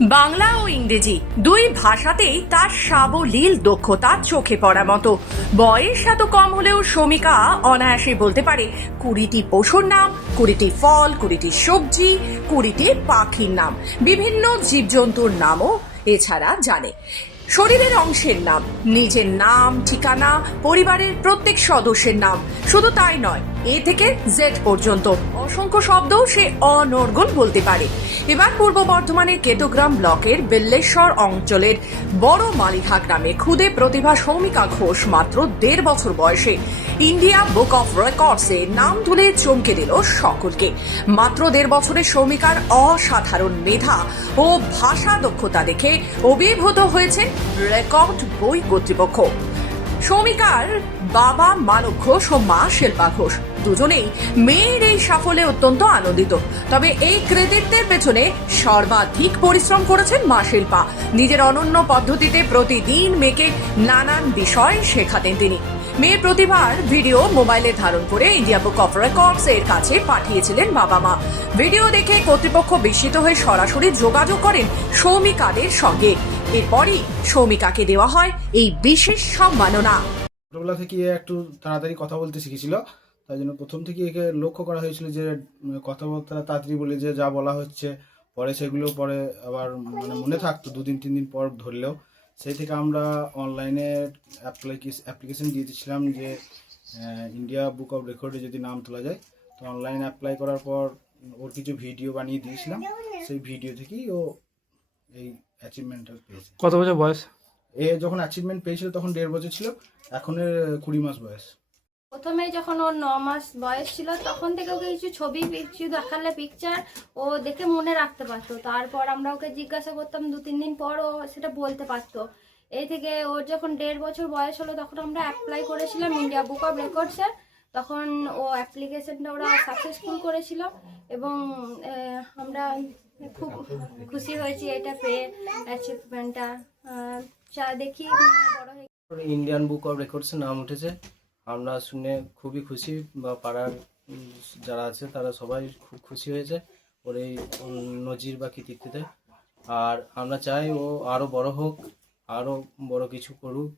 বাংলা ও ইংরেজি দুই ভাষাতেই তার সাবলীল দক্ষতা চোখে পড়ার মতো। বয়স এত কম হলেও শমিকা অনায়াসে বলতে পারে 20টি পশুর নাম, 20টি ফল, 20টি সবজি, 20টি পাখির নাম, বিভিন্ন জীবজন্তুর নামও এছাড়া জানে। শরীরের অংশের নাম, নিজের নাম, ঠিকানা, পরিবারের প্রত্যেক সদস্যের নাম, শুধু তাই নয়, এ থেকে জেড পর্যন্ত অসংখ্য শব্দও সে অনর্গল বলতে পারে। এবার পূর্ব বর্ধমানের কেতুগ্রাম ব্লকের বেল্লেশ্বর অঞ্চলের বড় মালিহা গ্রামে খুদে প্রতিভা শৌমিকা ঘোষ মাত্র 1.5 বছর বয়সে ইন্ডিয়া বুক অফ রেকর্ডসে নাম তুলে চমকে দিল সকলকে। মাত্র 1.5 বছরের শৌমিকার অসাধারণ মেধা ও ভাষা দক্ষতা দেখে অভিভূত হয়েছে রেকর্ড বই কর্তৃপক্ষ। শৌমিকার বাবা মানব ঘোষ ও মা শিল্পা ঘোষ দুজনেই মেয়ের এই সাফল্যে অত্যন্ত আনন্দিত। তবে এই কৃতিত্বের পেছনে সর্বাধিক পরিশ্রম করেছেন মা শিল্পা। নিজের অনন্য পদ্ধতিতে প্রতিদিন মেয়েকে নানান বিষয় শেখাতেন তিনি। মেয়ের প্রতিভার ভিডিও মোবাইলে ধারণ করে ইন্ডিয়া বুক অফ রেকর্ডস এর কাছে পাঠিয়েছিলেন বাবা মা। ভিডিও দেখে কর্তৃপক্ষ বিস্মিত হয়ে সরাসরি যোগাযোগ করেন শৌমিকাদের সঙ্গে। এরপরই শৌমিকাকে দেওয়া হয় এই বিশেষ সম্মাননা। ছোটবেলা থেকে একটু তাড়াতাড়ি কথা বলতে শিখেছিল, তাই জন্য প্রথম থেকে একে লক্ষ্য করা হয়েছিল যে কথাবার্তা তাড়াতাড়ি বলে, যে যা বলা হচ্ছে পরে সেগুলো পরে আবার মনে থাকতো 2-3 দিন পর ধরলেও। সেই থেকে আমরা অনলাইনে অ্যাপ্লিকেশন দিয়ে দিয়েছিলাম যে ইন্ডিয়া বুক অফ রেকর্ডে যদি নাম তোলা যায়। তো অনলাইনে অ্যাপ্লাই করার পর ওর কিছু ভিডিও বানিয়ে দিয়েছিলাম, সেই ভিডিও থেকেই ও এই অ্যাচিভমেন্টটা পেয়েছে। কত বছর বয়স? এ যখন অ্যাচিভমেন্ট পেয়েছিল তখন 1.5 বছর ছিল, এখন 20 মাস বয়স। প্রথমে যখন ওর 9 মাস বয়স ছিল তখন থেকে ওকে কিছু ছবি কিছু দেখালে পিকচার ও দেখে মনে রাখতে পারতো। তারপর আমরা ওকে জিজ্ঞাসা করতাম 2-3 দিন পর ও সেটা বলতে পারতো। এই থেকে ওর যখন 1.5 বছর বয়স হলো তখন আমরা অ্যাপ্লাই করেছিলাম ইন্ডিয়া বুক অফ রেকর্ডসে। তখন ও অ্যাপ্লিকেশনটা ওরা সাকসেসফুল করেছিল এবং আমরা খুব খুশি হয়েছি এটা পেয়ে, অ্যাচিভমেন্টটা দেখি বড় হয়ে। ইন্ডিয়ান বুক অফ রেকর্ডসে নাম উঠেছে, আমরা শুনে খুবই খুশি, বা পাড়ার যারা আছে তারা সবাই খুব খুশি হয়েছে ওর এই নজির বা কৃতিত্বে। আর আমরা চাই ও আরো বড় হোক, আরো বড় কিছু করুক,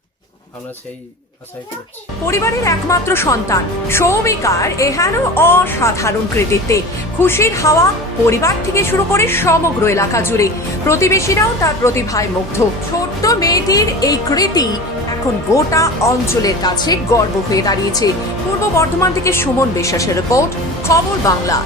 আমরা সেই আশাই করছি। পরিবারের একমাত্র সন্তান শৌমিকার এহেন অসাধারণ কৃতিত্বে খুশির হাওয়া পরিবার থেকে শুরু করে সমগ্র এলাকা জুড়ে। প্রতিবেশীরাও তার প্রতিভায় মুগ্ধ। ছোট্ট মেয়েটির এই কৃতি এখন গোটা অঞ্চলের কাছে গর্ব হয়ে দাঁড়িয়েছে। পূর্ব বর্ধমান থেকে সুমন বিশ্বাসের রিপোর্ট, খবর বাংলা।